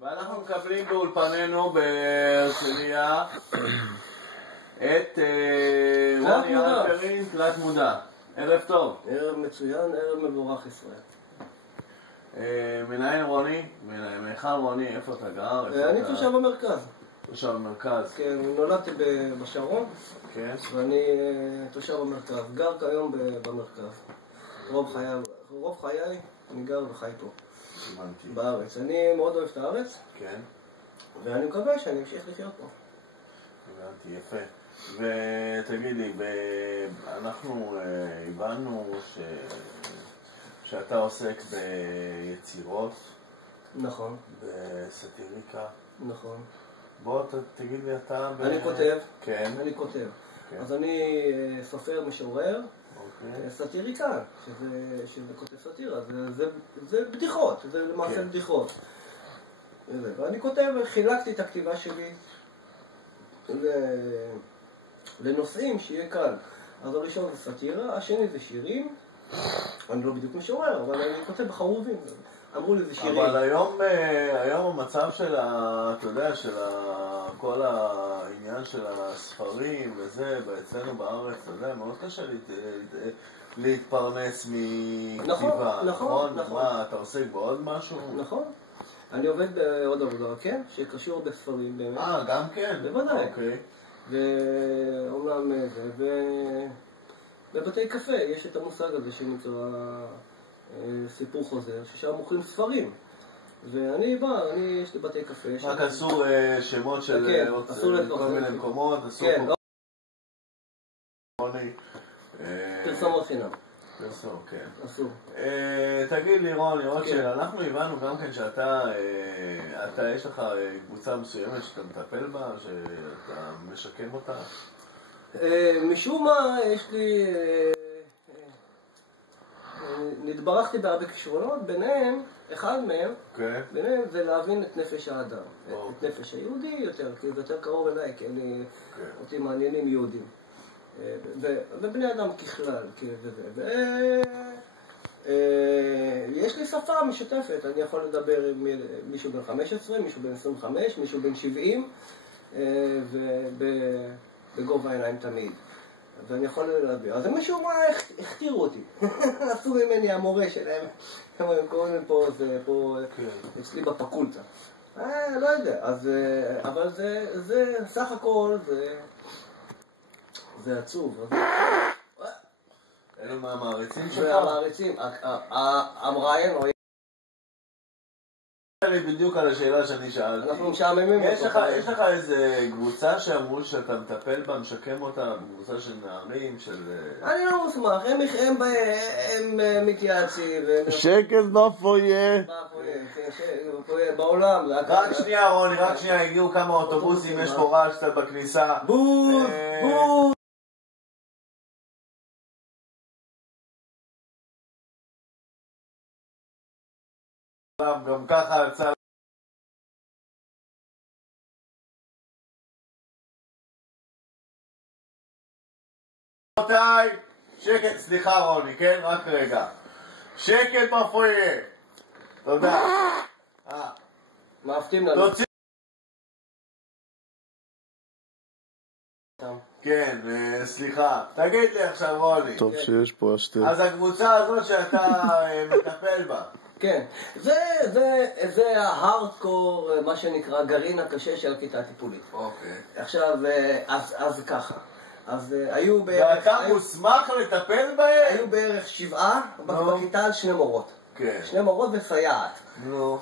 ואנחנו מקבלים באולפנינו בהרצליה את רוני אלפרין, תלת מודע. ערב טוב. ערב מצוין, ערב מבורך ישראל. מנהל רוני, מהיכן רוני, איפה אתה גר? אני תושב במרכז. תושב במרכז. כן, נולדתי בשרון, כן. ואני תושב במרכז. גר כיום במרכז. רוב חיי אני גר וחי פה. הבנתי. בארץ. אני מאוד אוהב את הארץ. כן. ואני מקווה שאני אמשיך לחיות פה. הבנתי, יפה. ותגיד לי, אנחנו הבנו שאתה עוסק ביצירות. נכון. בסטיריקה. נכון. בוא תגיד לי אתה... אני כותב. כן. אני כותב. כן. אז אני סופר משורר. אוקיי. סטיריקן, שזה כותב סטירה, זה בדיחות, זה למעשה בדיחות. ואני כותב, חילקתי את הכתיבה שלי לנושאים שיהיה קל. אז הראשון זה סטירה, השני זה שירים. אני לא בדיוק משורר, אבל אני כותב בחרובים. אמרו לי זה שירים. אבל היום המצב של אתה יודע, של כל העניין של הספרים וזה, אצלנו בארץ, אתה יודע, מאוד קשה להתפרנס מכתיבה. נכון. מה, אתה עוסק בעוד משהו? נכון. אני עובד בעוד עבודה, כן? שקשור בספרים באמת. גם כן? בוודאי. אוקיי. ואומנם בבתי קפה יש את המושג הזה שנקרא סיפור חוזר, ששם מוכרים ספרים. ואני בא, יש לי בתי קפה. רק אסור שמות של כל מיני מקומות, אסור כן, פה. פרסומות חינם. פרסום, כן. אסור. תגיד לי רוני, עוד שאלה, אנחנו הבנו גם כן שאתה, יש לך קבוצה מסוימת שאתה מטפל בה, שאתה משקם אותה? משום מה יש לי, נתברכתי בהרבה כישרונות, ביניהם, אחד מהם, ביניהם זה להבין את נפש האדם, את נפש היהודי יותר, כי זה יותר קרוב אליי, כי אותי מעניינים יהודים. ובני אדם ככלל, יש לי שפה משותפת, אני יכול לדבר עם מישהו בן 15, מישהו בן 25, מישהו בן 70, ובגובה העיניים תמיד. ואני יכול לדבר. אז משהו מה הכתירו אותי. עשו ממני המורה שלהם. הם קוראים לי פה, אצלי בפקולטה. לא יודע, אבל זה סך הכל, זה עצוב. אלו מהמעריצים שלך? והמעריצים, המראיין רואה לי בדיוק על השאלה שאני שאלתי. אנחנו משעממים אותו. יש לך איזה קבוצה שאמרו שאתה מטפל בה, משקם אותה, קבוצה של נערים, של... אני לא מוסמך, הם מתייעצים. שקט בפויה. בעולם. רק שנייה רוני, רק שנייה, הגיעו כמה אוטובוסים, יש פה רעש קצת בכניסה. בוז, בוז. גם ככה יצא רבותיי, שקט, סליחה רוני, כן? רק רגע שקט בפויה. תודה. מאפתים לנו. כן, סליחה. תגיד לי עכשיו רוני. טוב שיש פה השתי. אז הקבוצה הזאת שאתה מטפל בה, כן, זה ההארדקור, מה שנקרא גרעין הקשה של הכיתה הטיפולית. אוקיי. עכשיו, אז ככה. אז היו בערך... ואתה מוסמך לטפל בהם? היו בערך 7 בכיתה על 2 מורות. כן. 2 מורות וסייעת. נו.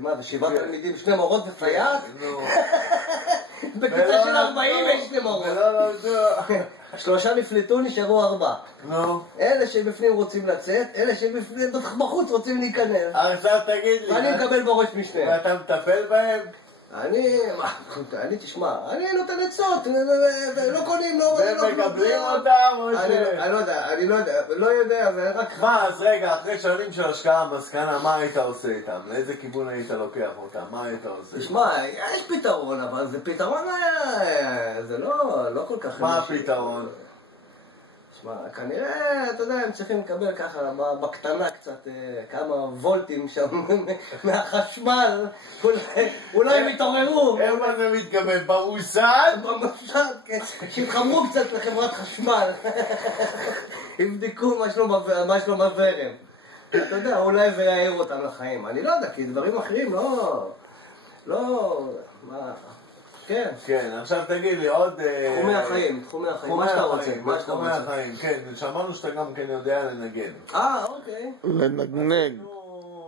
מה זה, 7 תלמידים, 2 מורות וסייעת? נו. בכיתה של 40 יש 2 מורות. ולא למדו. 3 נפלטו, נשארו 4. נו. אלה שבפנים רוצים לצאת, אלה שבפנים בחוץ רוצים להיכנס. עכשיו תגיד לי. ואני מקבל בראש משניהם. ואתה מטפל בהם? אני תשמע, אני נותן עצות, לא קונים, לא... ומקבלים אותם או ש... אני לא יודע, זה רק... מה, אז רגע, אחרי שנים של השקעה מסקנה, מה היית עושה איתם? לאיזה כיוון היית לוקח אותם? מה היית עושה? תשמע, יש פתרון, אבל זה פתרון, זה לא כל כך... מה הפתרון? תשמע, כנראה, אתה יודע, הם צריכים לקבל ככה בקטנה קצת כמה וולטים שם מהחשמל, אולי הם יתעוררו. איפה זה מתכוון? במוסד? במוסד, כן, שיתחברו קצת לחברת חשמל, יבדקו מה שלום הוורם. אתה יודע, אולי זה יעיר אותם לחיים. אני לא יודע, כי דברים אחרים לא, מה... כן. כן, עכשיו תגיד לי עוד... תחומי החיים, מה שאתה רוצה. תחומי החיים, כן, שמענו שאתה גם כן יודע לנגן. אוקיי. לנגנג.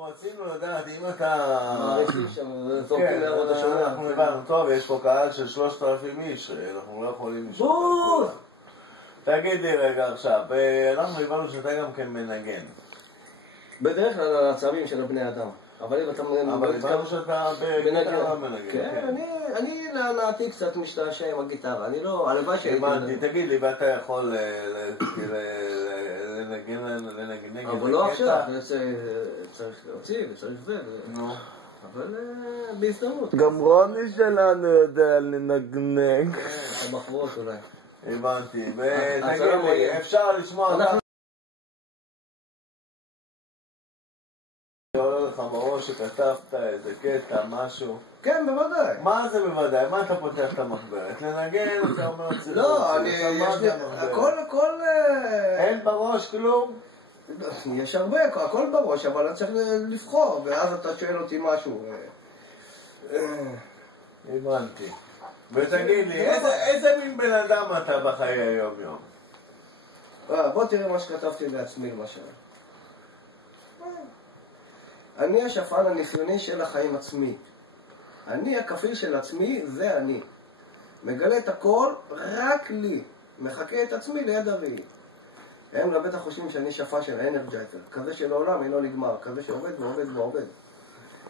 רצינו לדעת אם אתה... מעריכים שם, זורקים להראות השונה. אנחנו הבנו, טוב, יש פה קהל של 3,000 איש, אנחנו לא יכולים לשאול. תגיד לי רגע עכשיו, אנחנו הבנו שאתה גם כן מנגן. בדרך כלל על הצעבים של הבני אדם. אבל אם אתה הבנו שאתה בגיטרה מנגן. כן, אני להנאתי קצת משתעשע עם הגיטרה, אני לא, הלוואי שהייתי... תגיד לי, ואתה יכול לנגן... אבל לא עכשיו, צריך להוציא וצריך זה, אבל בהזדמנות. גם רוני שלנו יודע לנגנג. המחרות אולי. הבנתי, ותגיד לי, אפשר לשמוע... בראש שכתבת איזה קטע, משהו. כן, בוודאי. מה זה בוודאי? מה אתה פותח את המחברת? לנגן, אתה אומר צריך... לא, הכל... אין בראש כלום? יש הרבה, הכל בראש, אבל אני צריך לבחור, ואז אתה שואל אותי משהו. הבנתי. ותגיד לי, איזה מין בן אדם אתה בחיי היום-יום? בוא תראה מה שכתבתי לעצמי למשל. אני השפן הניסיוני של החיים עצמי. אני הכפיל של עצמי, זה אני. מגלה את הכל רק לי. מחכה את עצמי ליד הרעי. הם לבטח חושבים שאני שפן של אנרג'ייזר. כזה שלעולם אינו נגמר. כזה שעובד ועובד ועובד.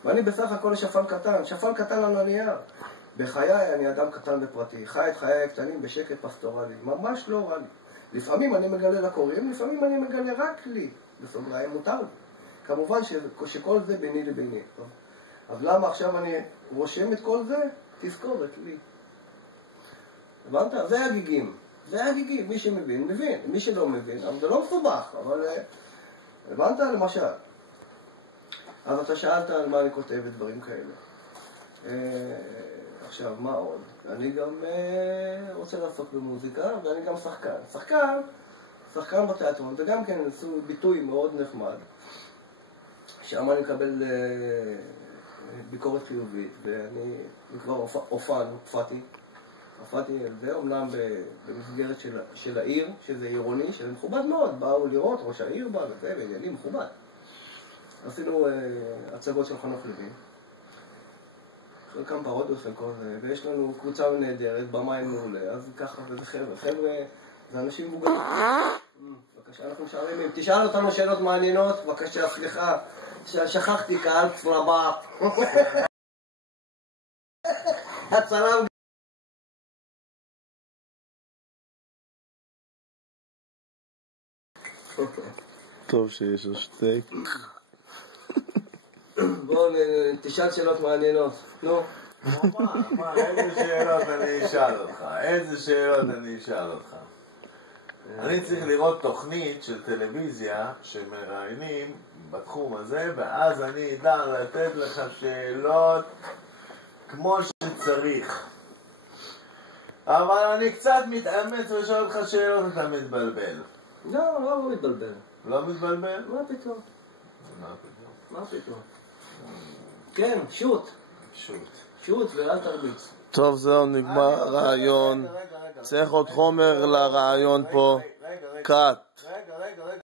ואני בסך הכל שפן קטן. שפן קטן על הנייר. בחיי אני אדם קטן בפרטי. חי את חיי הקטנים בשקט פסטורלי. ממש לא רע לי. לפעמים אני מגלה לקוראים, לפעמים אני מגלה רק לי. בסוגריים מותר לי. כמובן שכל זה ביני לביני. אז למה עכשיו אני רושם את כל זה? תזכור את לי. הבנת? זה הגיגים. זה הגיגים. מי שמבין, מבין. מי שלא מבין, אבל זה לא מסובך. אבל הבנת למשל. אז אתה שאלת על מה אני כותב את דברים כאלה. עכשיו, מה עוד? אני גם רוצה לעסוק במוזיקה, ואני גם שחקן. שחקן בתיאטרון, וגם כן עשו ביטוי מאוד נחמד. שם אני מקבל ביקורת חיובית, ואני כבר הופעתי על זה, אומנם במסגרת של העיר, שזה עירוני, שזה מכובד מאוד, באו לראות, ראש העיר בא, וזה, ועניינים מכובד. עשינו הצגות של חנוך לוין, חלקם פרודיות, חלקו זה, ויש לנו קבוצה נהדרת, במים מעולה, אז ככה, וזה חבר'ה, זה אנשים מבוגרים. בבקשה, אנחנו משערים, תשאל אותנו שאלות מעניינות, בבקשה, סליחה, שכחתי קהל צלבה. הצלם. טוב שיש שתי. בואו תשאל שאלות מעניינות, נו. איזה שאלות אני אשאל אותך? אני צריך לראות תוכנית של טלוויזיה שמראיינים בתחום הזה, ואז אני אדע לתת לך שאלות כמו שצריך. אבל אני קצת מתאמץ ושואל אותך שאלות, אתה מתבלבל. לא מתבלבל. לא מתבלבל? מה פתאום? כן, שוט ואל תרביץ. טוב, זהו, נגמר הרעיון. צריך עוד חומר לרעיון פה. קאט.